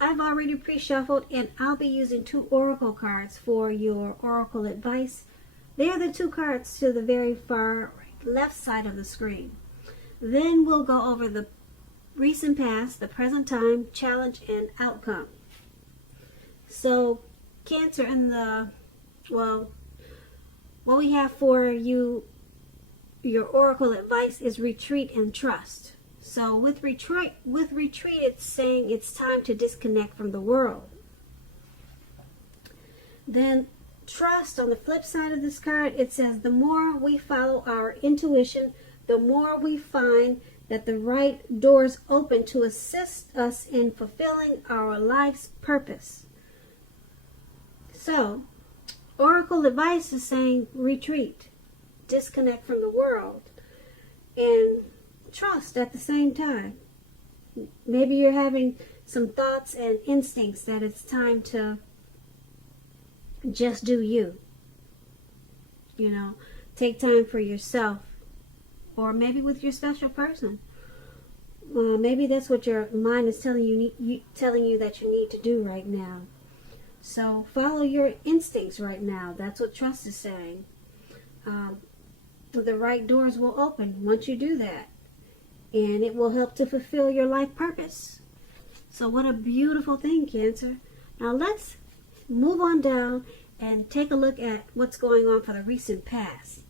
I've already pre-shuffled, and I'll be using 2 oracle cards for your oracle advice. They are the 2 cards to the very far left side of the screen. Then we'll go over the recent past, the present time, challenge, and outcome. So, Cancer, in the, well, what we have for you, your oracle advice, is retreat and trust. So with retreat, it's saying it's time to disconnect from the world. Then trust, on the flip side of this card, it says the more we follow our intuition, the more we find that the right doors open to assist us in fulfilling our life's purpose. So, oracle advice is saying retreat, disconnect from the world, and trust at the same time. Maybe you're having some thoughts and instincts that it's time to just do you. You know, take time for yourself, or maybe with your special person. Maybe that's what your mind is telling you that you need to do right now. So follow your instincts right now. That's what trust is saying. The right doors will open once you do that, and it will help to fulfill your life purpose. So what a beautiful thing, Cancer. Now let's move on down and take a look at what's going on for the recent past.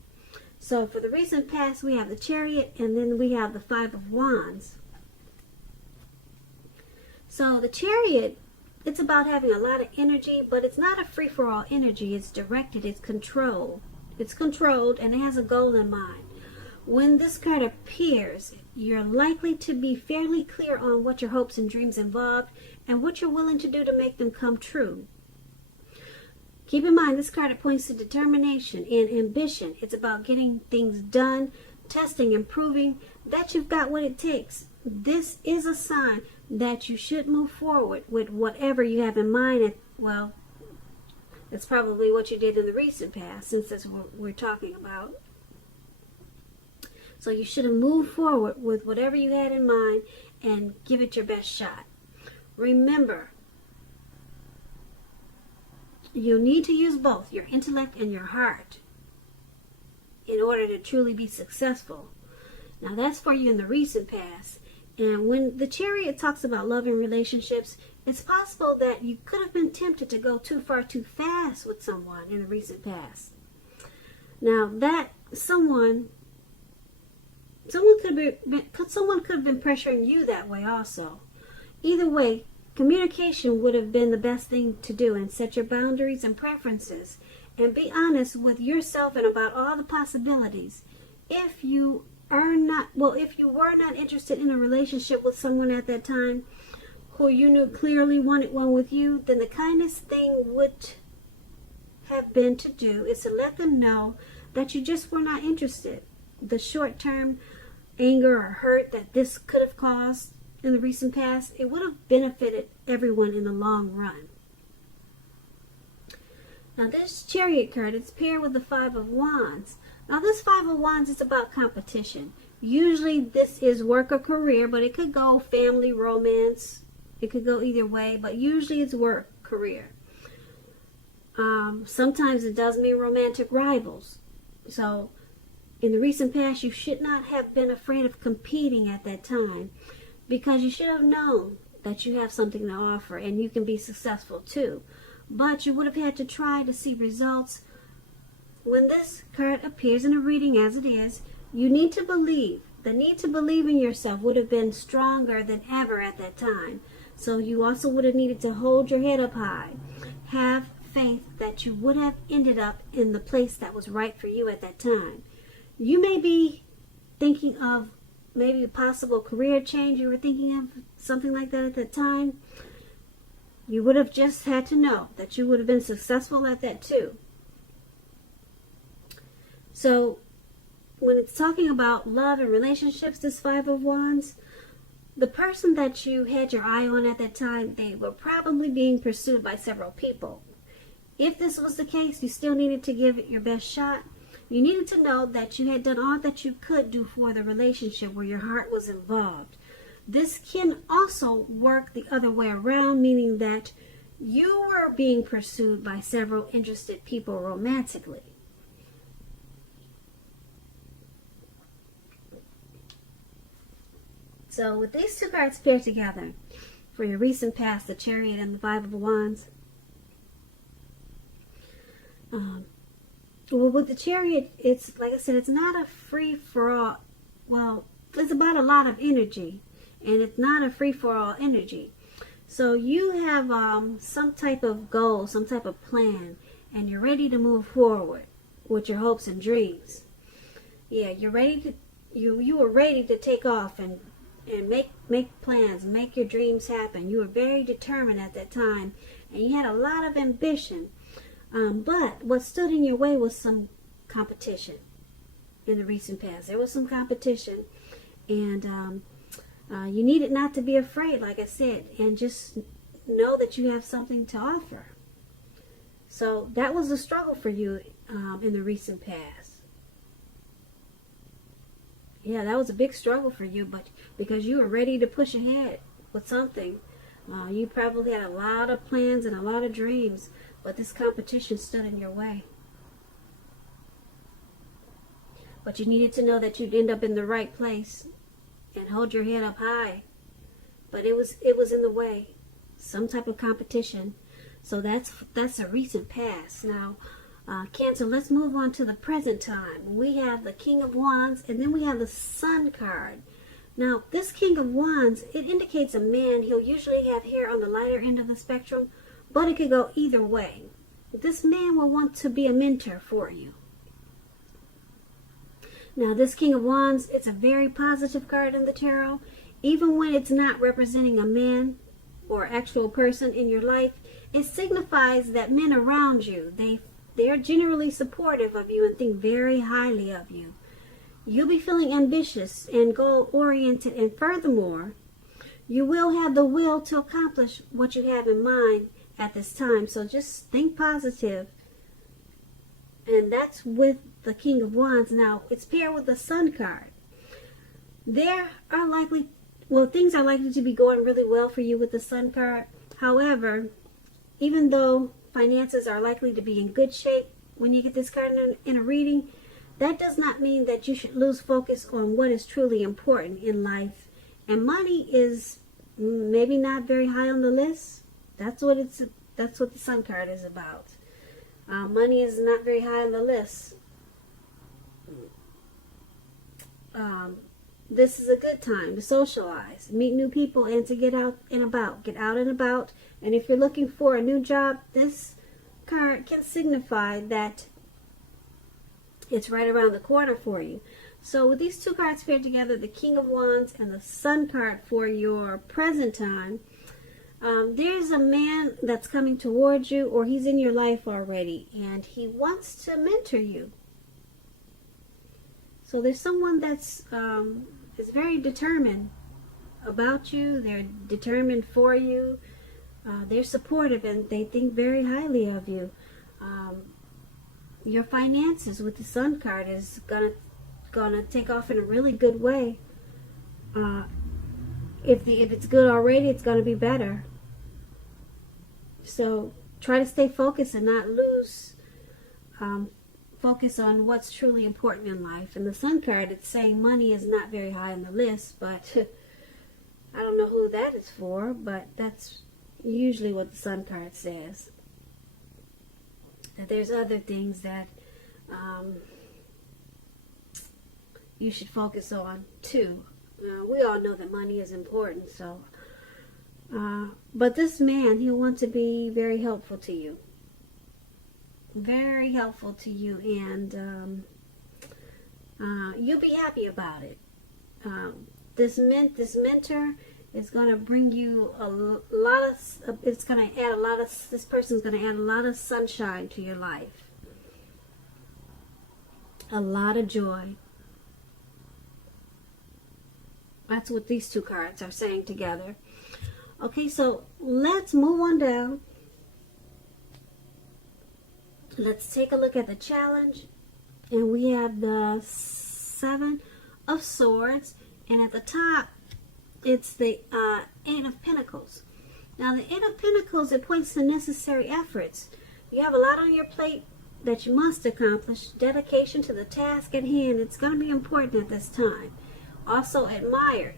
So for the recent past, we have the Chariot, and then we have the 5 of Wands. So the Chariot, it's about having a lot of energy, but it's not a free-for-all energy. It's directed, it's controlled. It's controlled, and it has a goal in mind. When this card appears, you're likely to be fairly clear on what your hopes and dreams involve and what you're willing to do to make them come true. Keep in mind, this card, it points to determination and ambition. It's about getting things done, testing and proving that you've got what it takes. This is a sign that you should move forward with whatever you have in mind. Well, that's probably what you did in the recent past, since that's what we're talking about. So you should have moved forward with whatever you had in mind and give it your best shot. Remember, you need to use both your intellect and your heart in order to truly be successful. Now that's for you in the recent past. And when the Chariot talks about love and relationships, it's possible that you could have been tempted to go too far too fast with someone in the recent past. Now that someone could have been pressuring you that way also. Either way, communication would have been the best thing to do, and set your boundaries and preferences and be honest with yourself and about all the possibilities. If you were not interested in a relationship with someone at that time who you knew clearly wanted one with you, then the kindest thing would have been to do is to let them know that you just were not interested. The short-term anger or hurt that this could have caused in the recent past, it would have benefited everyone in the long run. Now this Chariot card, it's paired with the 5 of Wands. Now this 5 of Wands is about competition. Usually this is work or career, but it could go family, romance. It could go either way, but usually it's work, career. Sometimes it does mean romantic rivals. So in the recent past, you should not have been afraid of competing at that time, because you should have known that you have something to offer and you can be successful too. But you would have had to try to see results. When this card appears in a reading as it is, you need to believe. The need to believe in yourself would have been stronger than ever at that time. So you also would have needed to hold your head up high. Have faith that you would have ended up in the place that was right for you at that time. You may be thinking of maybe a possible career change. You were thinking of something like that at that time. You would have just had to know that you would have been successful at that too. So when it's talking about love and relationships, this 5 of Wands, the person that you had your eye on at that time, they were probably being pursued by several people. If this was the case, you still needed to give it your best shot. You needed to know that you had done all that you could do for the relationship where your heart was involved. This can also work the other way around, meaning that you were being pursued by several interested people romantically. So with these two cards paired together, for your recent past, the Chariot and the Five of Wands, well, with the Chariot, it's like I said, it's not a free-for-all. Well, it's about a lot of energy, and it's not a free-for-all energy. So you have some type of goal, some type of plan, and you're ready to move forward with your hopes and dreams. Yeah, you're ready to you were ready to take off and make plans, make your dreams happen. You were very determined at that time, and you had a lot of ambition. But what stood in your way was some competition in the recent past. There was some competition, and you needed not to be afraid, like I said, and just know that you have something to offer. So that was a struggle for you in the recent past. Yeah, that was a big struggle for you, but because you were ready to push ahead with something. You probably had a lot of plans and a lot of dreams, but this competition stood in your way. But you needed to know that you'd end up in the right place and hold your head up high. But it was in the way. Some type of competition. So that's a recent past. Now, Cancer, let's move on to the present time. We have the King of Wands, and then we have the Sun card. Now, this King of Wands, it indicates a man. He'll usually have hair on the lighter end of the spectrum, but it could go either way. This man will want to be a mentor for you. Now, this King of Wands, it's a very positive card in the tarot. Even when it's not representing a man or actual person in your life, it signifies that men around you, they're generally supportive of you and think very highly of you. You'll be feeling ambitious and goal-oriented, and furthermore, you will have the will to accomplish what you have in mind at this time. So just think positive. And that's with the King of Wands. Now, it's paired with the Sun card. Things are likely to be going really well for you with the Sun card. However, even though finances are likely to be in good shape when you get this card in a reading, that does not mean that you should lose focus on what is truly important in life. And money is maybe not very high on the list. That's what the Sun card is about. Money is not very high on the list. This is a good time to socialize, meet new people, and to get out and about. Get out and about. And if you're looking for a new job, this card can signify that it's right around the corner for you. So with these two cards paired together, the King of Wands and the Sun card for your present time, there's a man that's coming towards you, or he's in your life already, and he wants to mentor you. So there's someone that's is very determined about you. They're determined for you. They're supportive, and they think very highly of you. Your finances with the Sun card is gonna take off in a really good way. If it's good already, it's gonna be better. So try to stay focused and not lose focus on what's truly important in life. And the Sun card, it's saying money is not very high on the list, but I don't know who that is for, but that's usually what the Sun card says. That there's other things that you should focus on too. We all know that money is important, so but this man, he'll want to be very helpful to you. Very helpful to you, and you'll be happy about it. This mentor is going to bring you a lot of, it's going to add a lot of, this person's going to add a lot of sunshine to your life. A lot of joy. That's what these two cards are saying together. Okay, so let's move on down. Let's take a look at the challenge. And we have the 7 of Swords. And at the top It's the Eight of Pentacles. Now, the Eight of Pentacles, it points to necessary efforts. You have a lot on your plate that you must accomplish. Dedication to the task at hand. It's going to be important at this time. Also admired.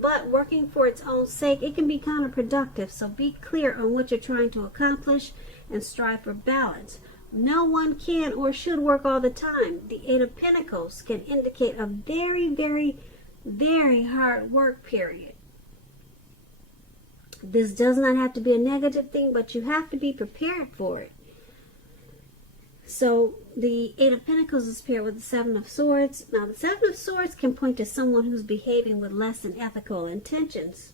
But working for its own sake, it can be counterproductive. So be clear on what you're trying to accomplish and strive for balance. No one can or should work all the time. The Eight of Pentacles can indicate a very, very, very hard work period. This does not have to be a negative thing, but you have to be prepared for it. So the Eight of Pentacles is paired with the Seven of Swords. Now the Seven of Swords can point to someone who's behaving with less than ethical intentions.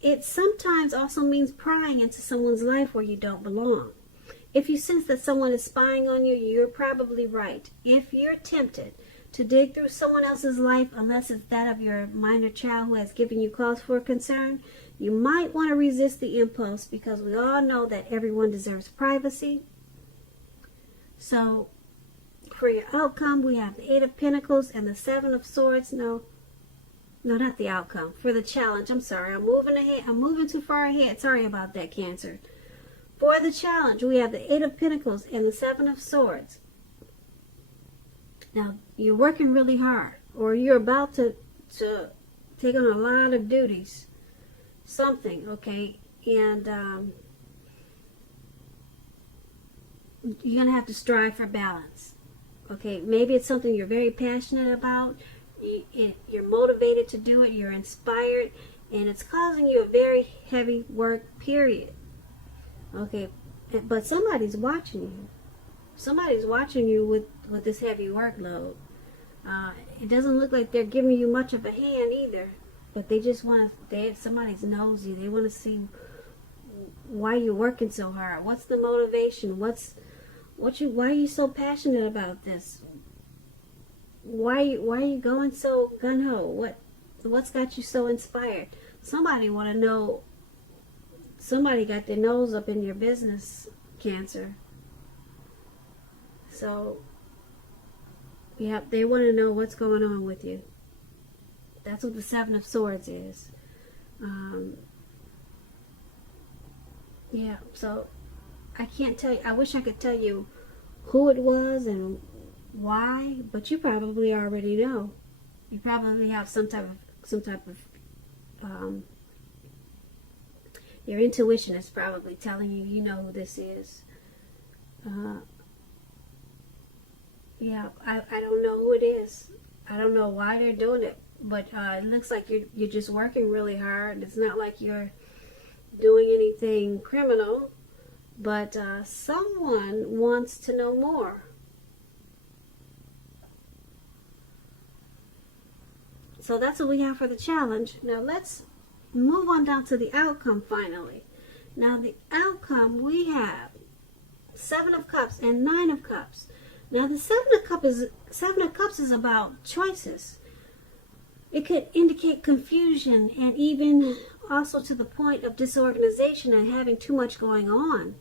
It sometimes also means prying into someone's life where you don't belong. If you sense that someone is spying on you, you're probably right. If you're tempted to dig through someone else's life, unless it's that of your minor child who has given you cause for concern, you might want to resist the impulse, because we all know that everyone deserves privacy. So, for your outcome, we have the Eight of Pentacles and the Seven of Swords. No, not the outcome. For the challenge, I'm sorry, I'm moving ahead. I'm moving too far ahead. Sorry about that, Cancer. For the challenge, we have the Eight of Pentacles and the Seven of Swords. Now, you're working really hard, or you're about to take on a lot of duties. Something, okay? And you're going to have to strive for balance. Okay? Maybe it's something you're very passionate about. You're motivated to do it. You're inspired. And it's causing you a very heavy work period. Okay? But somebody's watching you. Somebody's watching you with this heavy workload. It doesn't look like they're giving you much of a hand either. But they just want to, somebody's nosy. They want to see why you're working so hard. What's the motivation? Why are you so passionate about this? Why are you going so gung-ho? What's got you so inspired? Somebody want to know. Somebody got their nose up in your business, Cancer. So, yeah, they want to know what's going on with you. That's what the Seven of Swords is. Yeah, so I can't tell you. I wish I could tell you who it was and why, but you probably already know. You probably have some type of your intuition is probably telling you, you know who this is. Yeah, I don't know who it is. I don't know why they're doing it. But it looks like you're just working really hard. It's not like you're doing anything criminal. But someone wants to know more. So that's what we have for the challenge. Now let's move on down to the outcome finally. Now the outcome, we have Seven of Cups and Nine of Cups. Now the Seven of Cups is about choices. It could indicate confusion and even also to the point of disorganization and having too much going on.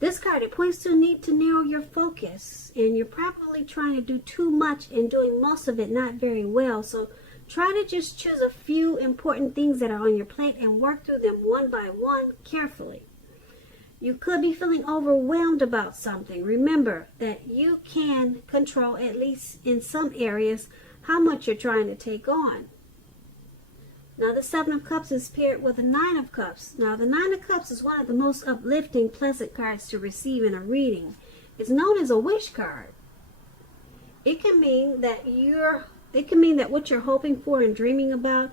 This card, it points to a need to narrow your focus, and you're probably trying to do too much and doing most of it not very well. So try to just choose a few important things that are on your plate and work through them one by one carefully. You could be feeling overwhelmed about something. Remember that you can control, at least in some areas, how much you're trying to take on. Now the Seven of Cups is paired with the Nine of Cups. Now the Nine of Cups is one of the most uplifting, pleasant cards to receive in a reading. It's known as a wish card. It can mean that what you're hoping for and dreaming about,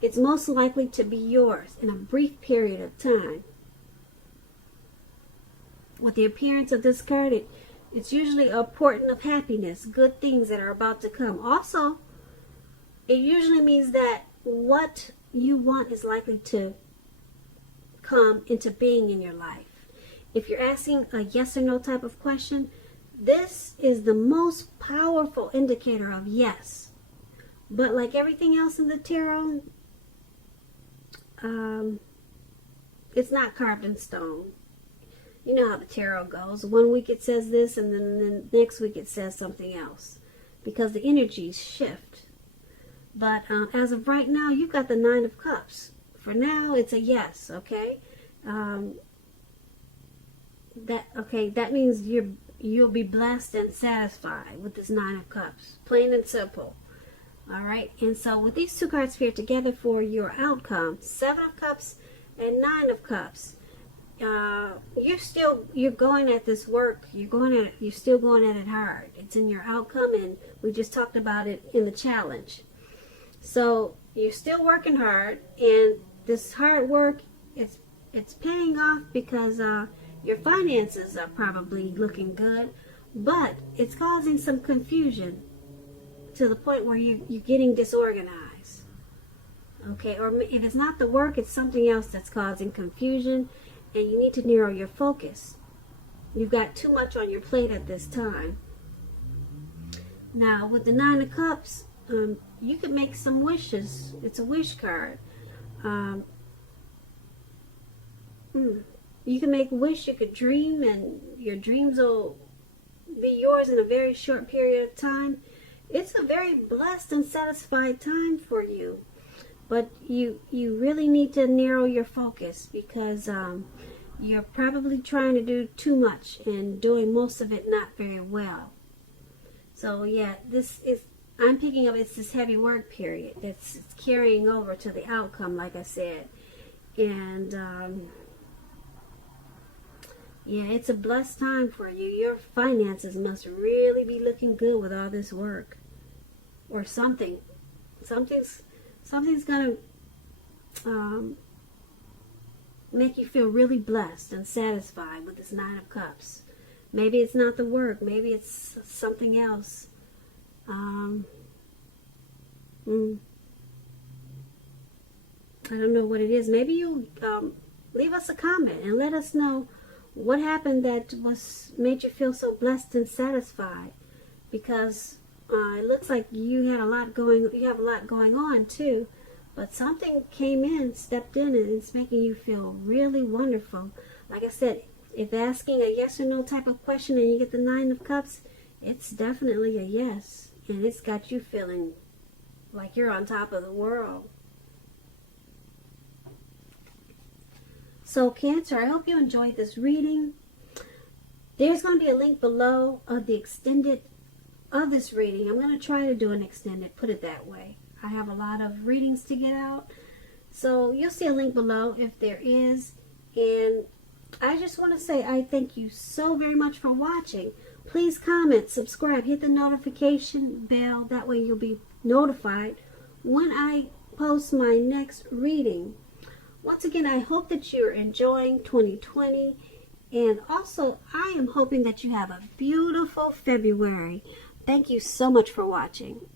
it's most likely to be yours in a brief period of time. With the appearance of this card, it's usually a portent of happiness, good things that are about to come. Also, it usually means that what you want is likely to come into being in your life. If you're asking a yes or no type of question, this is the most powerful indicator of yes. But like everything else in the tarot, it's not carved in stone. You know how the tarot goes. One week it says this, and then the next week it says something else. Because the energies shift. But as of right now, you've got the Nine of Cups. For now, it's a yes, okay? That means you'll be blessed and satisfied with this Nine of Cups. Plain and simple. All right? And so with these two cards here together for your outcome, Seven of Cups and Nine of Cups, you're going at this work. You're still going at it hard. It's in your outcome, and we just talked about it in the challenge. So you're still working hard, and this hard work, it's paying off because your finances are probably looking good, but it's causing some confusion to the point where you're getting disorganized. Okay, or if it's not the work, it's something else that's causing confusion, and you need to narrow your focus. You've got too much on your plate at this time. Now, with the Nine of Cups, you can make some wishes. It's a wish card. You can make a wish, you could dream, and your dreams will be yours in a very short period of time. It's a very blessed and satisfied time for you. But you really need to narrow your focus because you're probably trying to do too much and doing most of it not very well. So yeah, I'm picking up it's this heavy work period that's carrying over to the outcome, like I said. And yeah, it's a blessed time for you. Your finances must really be looking good with all this work. Or something's going to make you feel really blessed and satisfied with this Nine of Cups. Maybe it's not the work. Maybe it's something else. I don't know what it is. Maybe you leave us a comment and let us know what happened that made you feel so blessed and satisfied. Because it looks like you have a lot going on too. But something stepped in, and it's making you feel really wonderful. Like I said, if asking a yes or no type of question and you get the Nine of Cups, it's definitely a yes. And it's got you feeling like you're on top of the world. So Cancer, I hope you enjoyed this reading. There's going to be a link below of the extended of this reading. I'm going to try to do an extended, put it that way. I have a lot of readings to get out. So you'll see a link below if there is. And I just want to say I thank you so very much for watching. Please comment, subscribe, hit the notification bell. That way you'll be notified when I post my next reading. Once again, I hope that you're enjoying 2020. And also, I am hoping that you have a beautiful February. Thank you so much for watching.